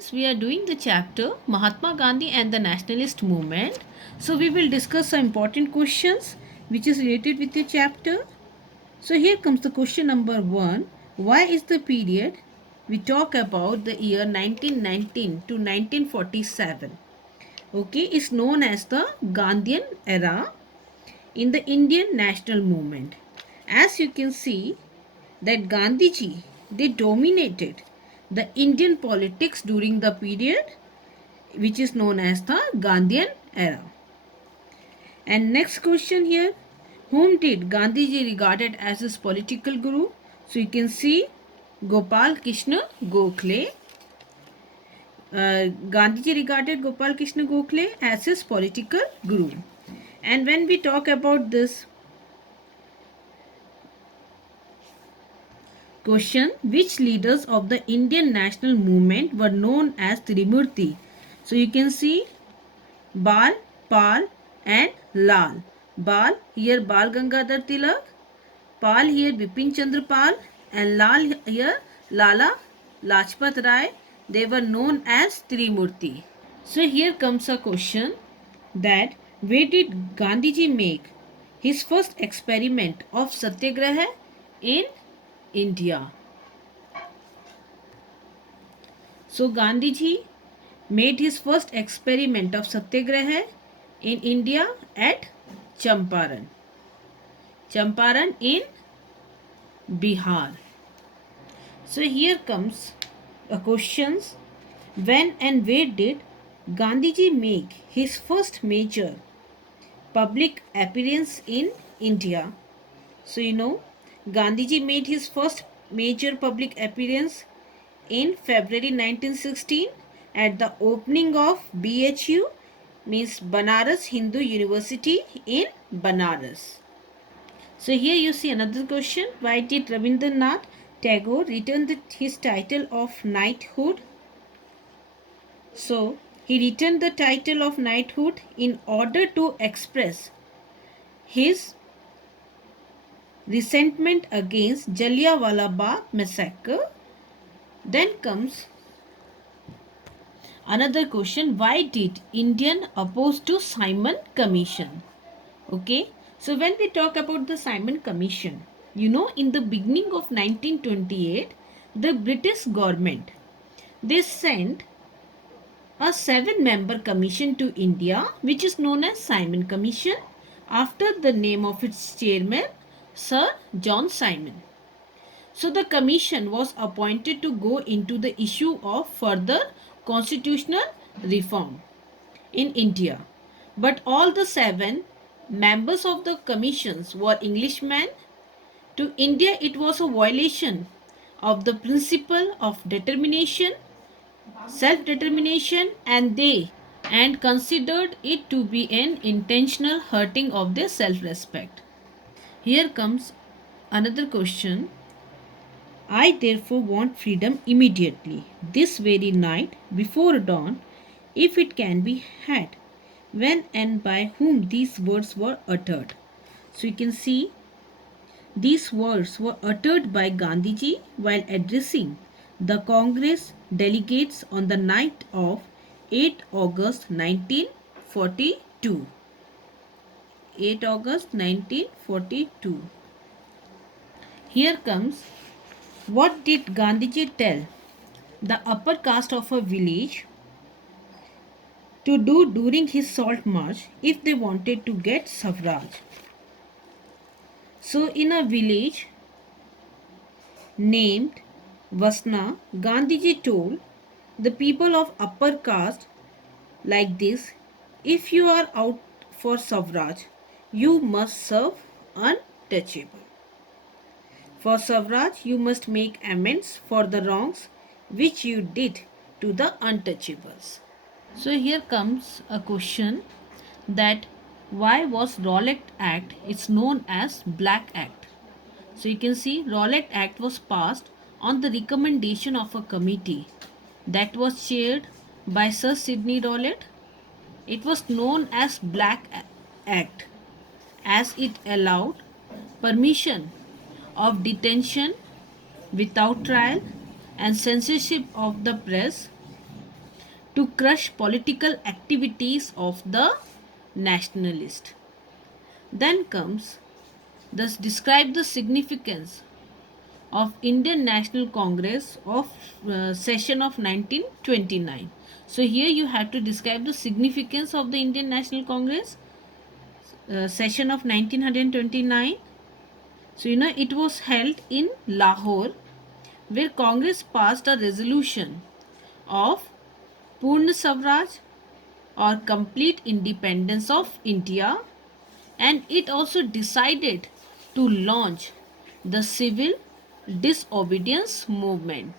students, we are doing the chapter Mahatma Gandhi and the Nationalist Movement. So we will discuss some important questions which is related with the chapter. So here comes the question number 1. Why is the period we talk about the year 1919 to 1947, okay, is known as the Gandhian era in the Indian national movement? As you can see that Gandhiji, they dominated the Indian politics during the period which is known as the Gandhian era. And next question here, whom did Gandhiji regarded as his political guru? So you can see Gopal Krishna Gokhale. Gandhiji regarded Gopal Krishna Gokhale as his political guru. And when we talk about this question, which leaders of the Indian national movement were known as Trimurti? So you can see Bal, Pal and Lal. Bal here Bal Gangadhar Tilak, Pal here Bipin Chandra Pal and Lal here Lala Lajpat Rai. They were known as Trimurti. So here comes a question that where did Gandhiji make his first experiment of Satyagraha in India? So Gandhiji made his first experiment of Satyagraha in India at Champaran. Champaran in Bihar. So here comes a questions. When and where did Gandhiji make his first major public appearance in India? So you know, Gandhiji made his first major public appearance in February 1916 at the opening of BHU, means Banaras Hindu University in Banaras. So here you see another question. Why did Rabindranath Tagore return his title of knighthood? So he returned the title of knighthood in order to express his resentment against Jallianwala Bagh massacre. Then comes another question. Why did Indian oppose to Simon Commission? Okay. So when we talk about the Simon Commission, you know, in the beginning of 1928, the British government, they sent a 7-member commission to India, which is known as Simon Commission, after the name of its chairman, Sir John Simon. So the commission was appointed to go into the issue of further constitutional reform in India. But all the 7 members of the commissions were Englishmen. To India, it was a violation of the principle of determination, self-determination, and considered it to be an intentional hurting of their self-respect. Here comes another question. I therefore want freedom immediately, this very night before dawn, if it can be had. When and by whom these words were uttered? So you can see these words were uttered by Gandhiji while addressing the Congress delegates on the night of 8 August 1942. 8 August 1942. Here comes, what did Gandhiji tell the upper caste of a village to do during his salt march if they wanted to get suffrage? So in a village named Vasna, Gandhiji told the people of upper caste like this: if you are out for suffrage, you must serve untouchable. For suffrage, you must make amends for the wrongs which you did to the untouchables. So here comes a question that why was Rowlatt Act is known as Black Act? So you can see Rowlatt Act was passed on the recommendation of a committee that was chaired by Sir Sidney Rowlatt. It was known as Black Act as it allowed permission of detention without trial and censorship of the press to crush political activities of the nationalist. Then comes, thus describe the significance of Indian National Congress of session of 1929. So here you have to describe the significance of the Indian National Congress session of 1929. So it was held in Lahore, where Congress passed a resolution of Purna Swaraj or complete independence of India, and it also decided to launch the civil disobedience movement.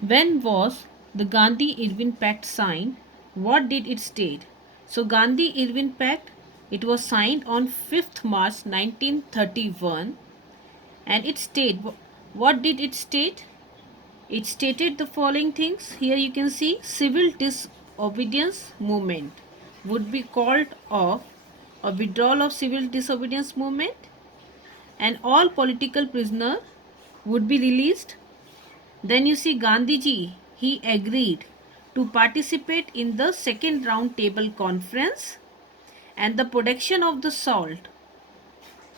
When was the Gandhi-Irwin Pact signed? What did it state? So Gandhi-Irwin Pact, it was signed on 5th March 1931, and it state, what did it state? It stated the following things. Here you can see civil disobedience movement would be called off, a withdrawal of civil disobedience movement, and all political prisoners would be released. Then you see Gandhiji, he agreed to participate in the second round table conference, and the production of the salt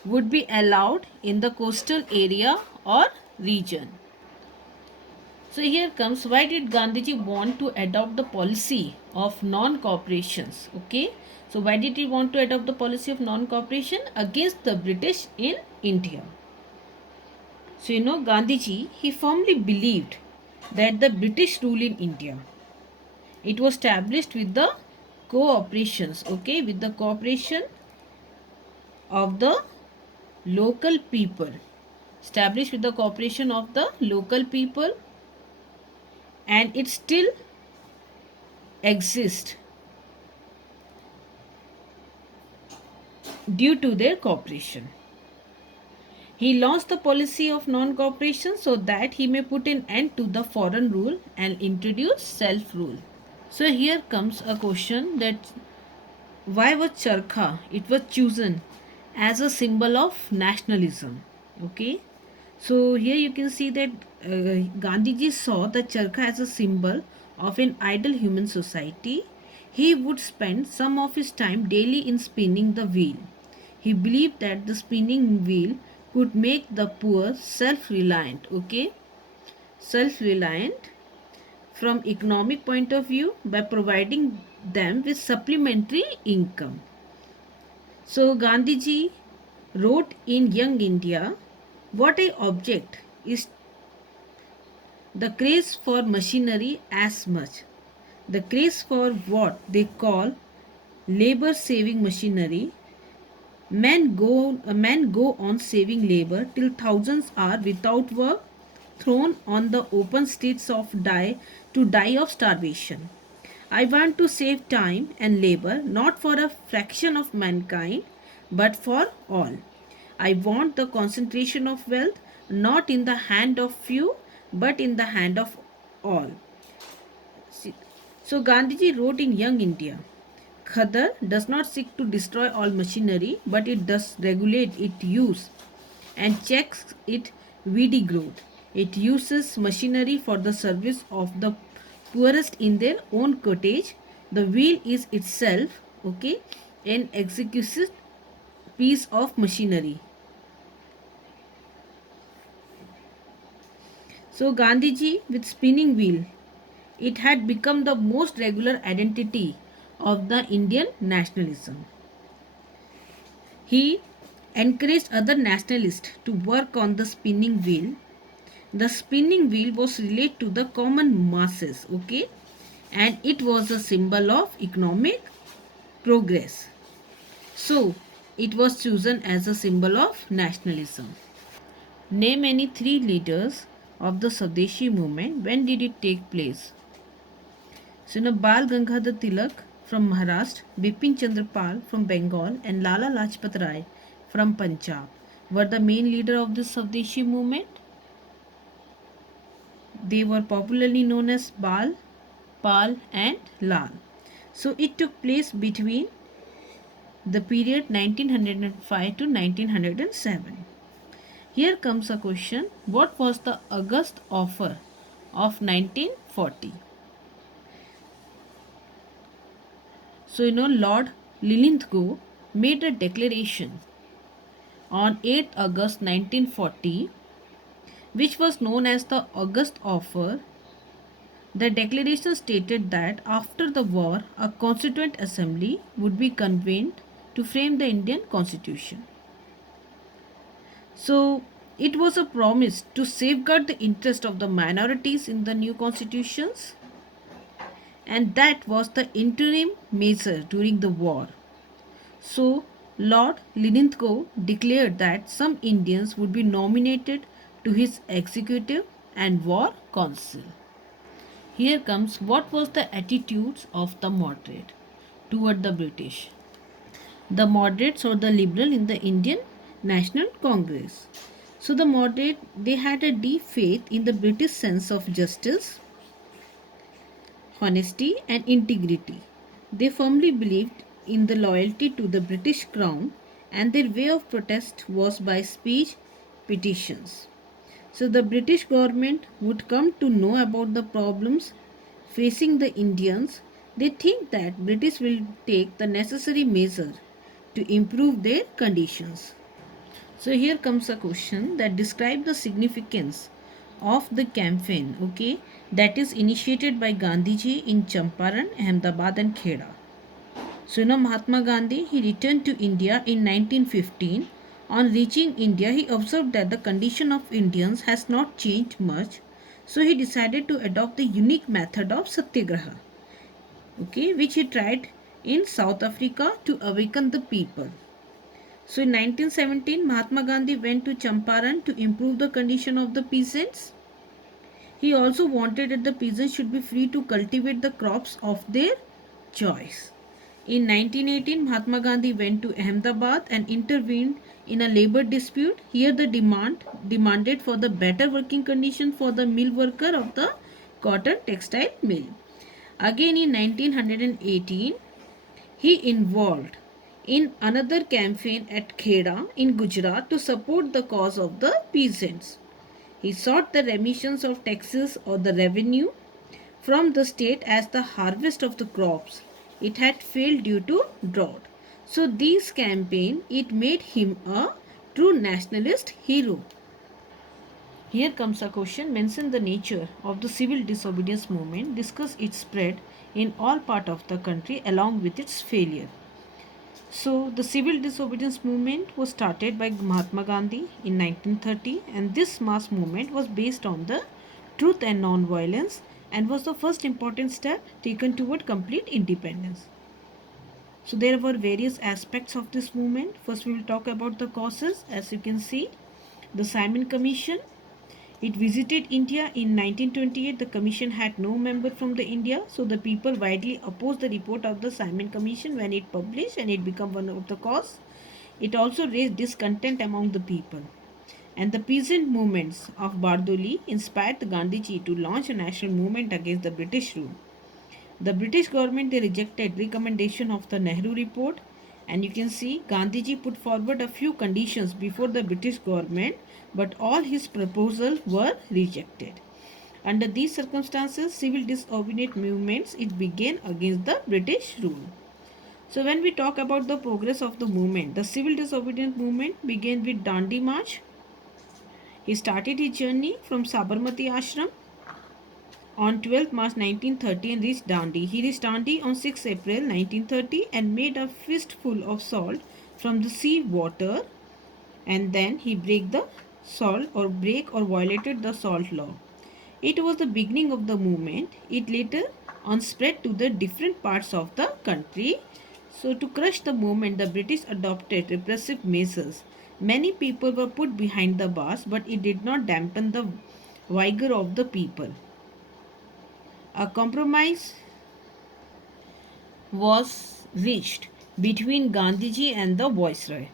would be allowed in the coastal area or region. So here comes, why did Gandhiji want to adopt the policy of non-cooperations? Okay. So why did he want to adopt the policy of non-cooperation against the British in India? So Gandhiji, he firmly believed that the British rule in India, it was established with the cooperations, okay, with the cooperation of the local people, established with the cooperation of the local people, and it still exists due to their cooperation. He launched the policy of non-cooperation so that he may put an end to the foreign rule and introduce self-rule. So here comes a question, that why was charkha? It was chosen as a symbol of nationalism. Okay. So here you can see that Gandhiji saw the charkha as a symbol of an ideal human society. He would spend some of his time daily in spinning the wheel. He believed that the spinning wheel could make the poor self-reliant. Okay, self-reliant from economic point of view by providing them with supplementary income. So Gandhiji wrote in Young India, what I object is the craze for machinery as much. The craze for what they call labor saving machinery. Men go on saving labor till thousands are without work, thrown on the open streets of die of starvation. I want to save time and labor not for a fraction of mankind but for all. I want the concentration of wealth not in the hand of few but in the hand of all. So Gandhiji wrote in Young India, Khadar does not seek to destroy all machinery, but it does regulate its use and checks its weedy growth. It uses machinery for the service of the poorest in their own cottage. The wheel is itself, okay, an exquisite piece of machinery. So Gandhiji with spinning wheel, it had become the most regular identity of the Indian nationalism. He encouraged other nationalists to work on the spinning wheel. The spinning wheel was related to the common masses, okay, and it was a symbol of economic progress. So, it was chosen as a symbol of nationalism. Name any three leaders of the Swadeshi movement. When did it take place? So, Bal Gangadhar Tilak from Maharashtra, Bipin Chandra Pal from Bengal, and Lala Lajpat Rai from Punjab were the main leader of the Swadeshi movement. They were popularly known as Bal, Pal, and Lal. So it took place between the period 1905 to 1907. Here comes a question. What was the August offer of 1940? So, Lord Lilithgow made a declaration on 8th August 1940, which was known as the August Offer. The declaration stated that after the war, a constituent assembly would be convened to frame the Indian constitution. So, it was a promise to safeguard the interest of the minorities in the new constitutions, and that was the interim measure during the war. So, Lord Linlithgow declared that some Indians would be nominated to his executive and war council. Here comes what was the attitudes of the moderate toward the British. The moderates or the liberal in the Indian National Congress. So the moderate, they had a deep faith in the British sense of justice, honesty and integrity. They firmly believed in the loyalty to the British crown, and their way of protest was by speech petitions. So the British government would come to know about the problems facing the Indians. They think that British will take the necessary measure to improve their conditions. So here comes a question that describe the significance of the campaign, okay, that is initiated by Gandhiji in Champaran, Ahmedabad and Kheda. So Mahatma Gandhi, he returned to India in 1915. On reaching India, he observed that the condition of Indians has not changed much. So he decided to adopt the unique method of satyagraha, okay, which he tried in South Africa to awaken the people. So in 1917, Mahatma Gandhi went to Champaran to improve the condition of the peasants. He also wanted that the peasants should be free to cultivate the crops of their choice. In 1918, Mahatma Gandhi went to Ahmedabad and intervened in a labor dispute. Here the demanded for the better working condition for the mill worker of the cotton textile mill. Again in 1918, he involved in another campaign at Kheda in Gujarat to support the cause of the peasants. He sought the remissions of taxes or the revenue from the state as the harvest of the crops. It had failed due to drought. So this campaign, it made him a true nationalist hero. Here comes a question. Mention the nature of the civil disobedience movement. Discuss its spread in all part of the country along with its failure. So the civil disobedience movement was started by Mahatma Gandhi in 1930, and this mass movement was based on the truth and non-violence and was the first important step taken toward complete independence. So there were various aspects of this movement. First we will talk about the causes. As you can see, the Simon Commission, it visited India in 1928. The commission had no member from the India, so the people widely opposed the report of the Simon Commission when it published, and it became one of the cause. It also raised discontent among the people. And the peasant movements of Bardoli inspired the Gandhiji to launch a national movement against the British rule. The British government, they rejected recommendation of the Nehru report, and you can see Gandhiji put forward a few conditions before the British government, but all his proposals were rejected. Under these circumstances, civil disobedient movements, it began against the British rule. So when we talk about the progress of the movement, the civil disobedient movement began with Dandi March. He started his journey from Sabarmati Ashram on 12th March 1930 and reached Dandi. He reached Dandi on 6th April 1930 and made a fistful of salt from the sea water, and then he break or violated the salt law. It was the beginning of the movement. It later on spread to the different parts of the country. So to crush the movement, the British adopted repressive measures. Many people were put behind the bars, but it did not dampen the vigor of the people. A compromise was reached between Gandhiji and the Viceroy.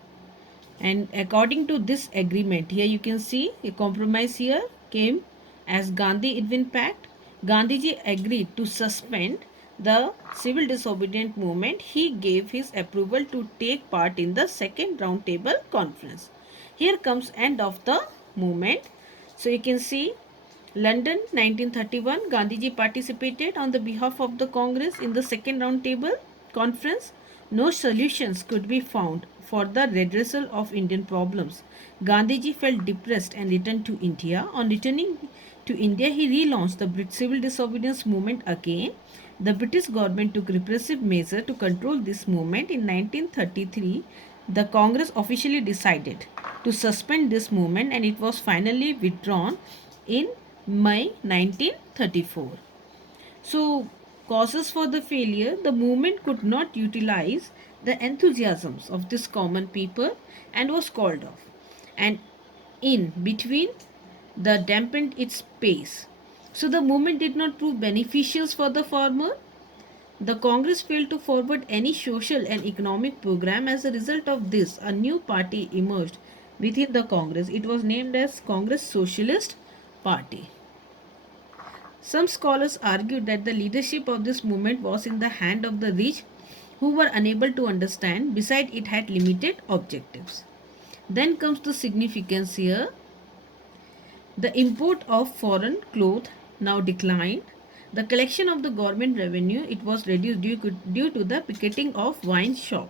And according to this agreement, here you can see a compromise here came as Gandhi-Irwin Pact. Gandhiji agreed to suspend the civil disobedient movement. He gave his approval to take part in the second round table conference. Here comes end of the movement. So you can see London 1931, Gandhiji participated on the behalf of the Congress in the second round table. conference, no solutions could be found for the redressal of Indian problems. Gandhiji felt depressed and returned to India. On returning to India, he relaunched the civil disobedience movement again. The British government took repressive measures to control this movement. In 1933, the Congress officially decided to suspend this movement and it was finally withdrawn in May 1934. So, causes for the failure, the movement could not utilize the enthusiasms of this common people and was called off. And in between, the dampened its pace. So, the movement did not prove beneficial for the farmer. The Congress failed to forward any social and economic program. As a result of this, a new party emerged within the Congress. It was named as Congress Socialist Party. Some scholars argued that the leadership of this movement was in the hand of the rich who were unable to understand, besides, it had limited objectives. Then comes the significance here. The import of foreign cloth now declined. The collection of the government revenue it was reduced due to the picketing of wine shop.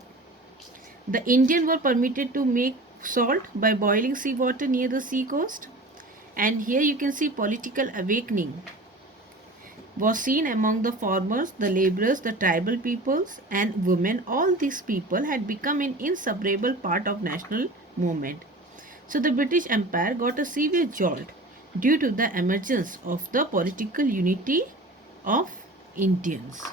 The Indians were permitted to make salt by boiling seawater near the sea coast. And here you can see political awakening was seen among the farmers, the laborers, the tribal peoples and women. All these people had become an inseparable part of national movement. So the British Empire got a severe jolt due to the emergence of the political unity of Indians.